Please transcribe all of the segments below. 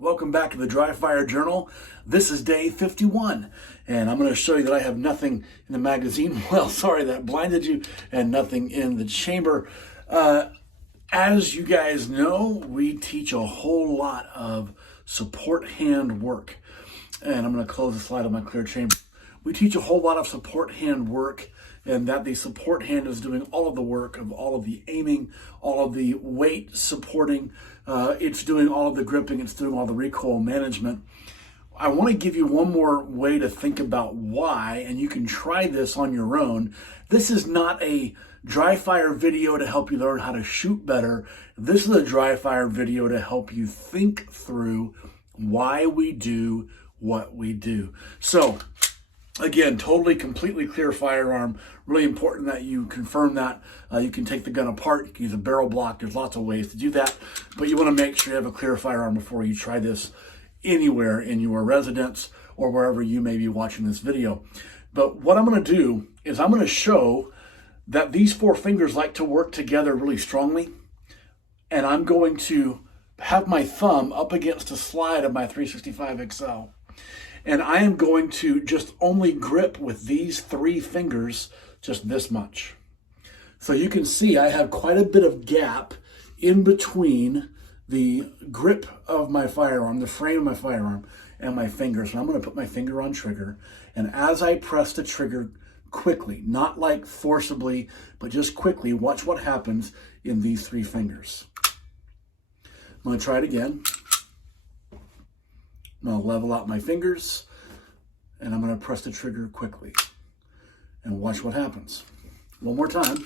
Welcome back to the Dry Fire Journal. This is day 51, and I'm going to show you that I have nothing in the magazine. Well, sorry, that blinded you, and nothing in the chamber. As you guys know, we teach a whole lot of support hand work, and I'm going to close the slide on my clear chamber. We teach a whole lot of support hand work, and that the support hand is doing all of the work of all of the aiming, all of the weight supporting, it's doing all of the gripping, it's doing all the recoil management. I want to give you one more way to think about why, and you can try this on your own. This is not a dry fire video to help you learn how to shoot better. This is a dry fire video to help you think through why we do what we do. So, again, totally, completely clear firearm. Really important that you confirm that. You can take the gun apart. You can use a barrel block. There's lots of ways to do that. But you want to make sure you have a clear firearm before you try this anywhere in your residence or wherever you may be watching this video. But what I'm going to do is I'm going to show that these four fingers like to work together really strongly. And I'm going to have my thumb up against the slide of my 365 XL. And I am going to just only grip with these three fingers just this much. So you can see I have quite a bit of gap in between the grip of my firearm, the frame of my firearm, and my fingers. And I'm going to put my finger on trigger. And as I press the trigger quickly, not like forcibly, but just quickly, watch what happens in these three fingers. I'm going to try it again. I'm going to level out my fingers, and I'm going to press the trigger quickly. And watch what happens. One more time.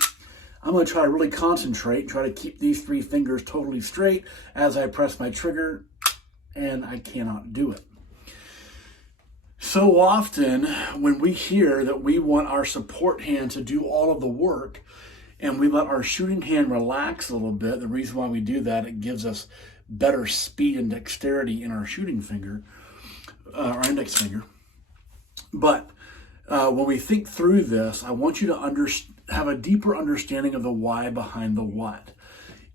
I'm going to try to really concentrate, try to keep these three fingers totally straight as I press my trigger, and I cannot do it. So often, when we hear that we want our support hand to do all of the work, and we let our shooting hand relax a little bit, the reason why we do that, it gives us better speed and dexterity in our shooting finger, our index finger. But when we think through this, I want you to have a deeper understanding of the why behind the what.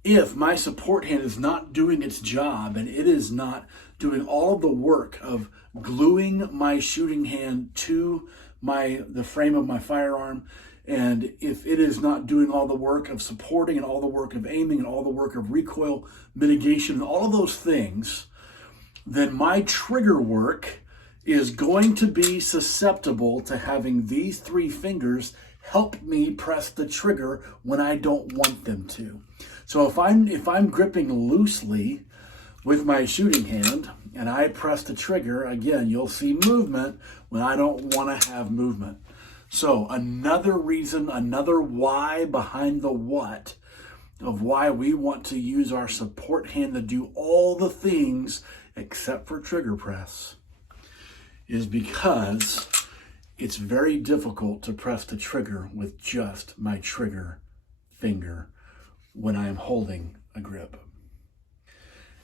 If my support hand is not doing its job and it is not doing all of the work of gluing my shooting hand to the frame of my firearm, and if it is not doing all the work of supporting and all the work of aiming and all the work of recoil mitigation and all of those things, then my trigger work is going to be susceptible to having these three fingers help me press the trigger when I don't want them to. So if I'm gripping loosely with my shooting hand and I press the trigger, again, you'll see movement when I don't want to have movement. So another reason, another why behind the what of why we want to use our support hand to do all the things except for trigger press is because it's very difficult to press the trigger with just my trigger finger when I am holding a grip.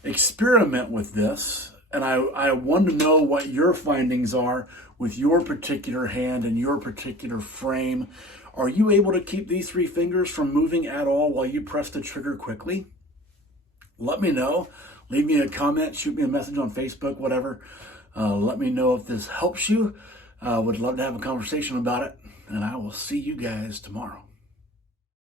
Experiment with this, and I want to know what your findings are with your particular hand and your particular frame. Are you able to keep these three fingers from moving at all while you press the trigger quickly? Let me know. Leave me a comment, shoot me a message on Facebook, whatever. Let me know if this helps you. Would love to have a conversation about it, and I will see you guys tomorrow.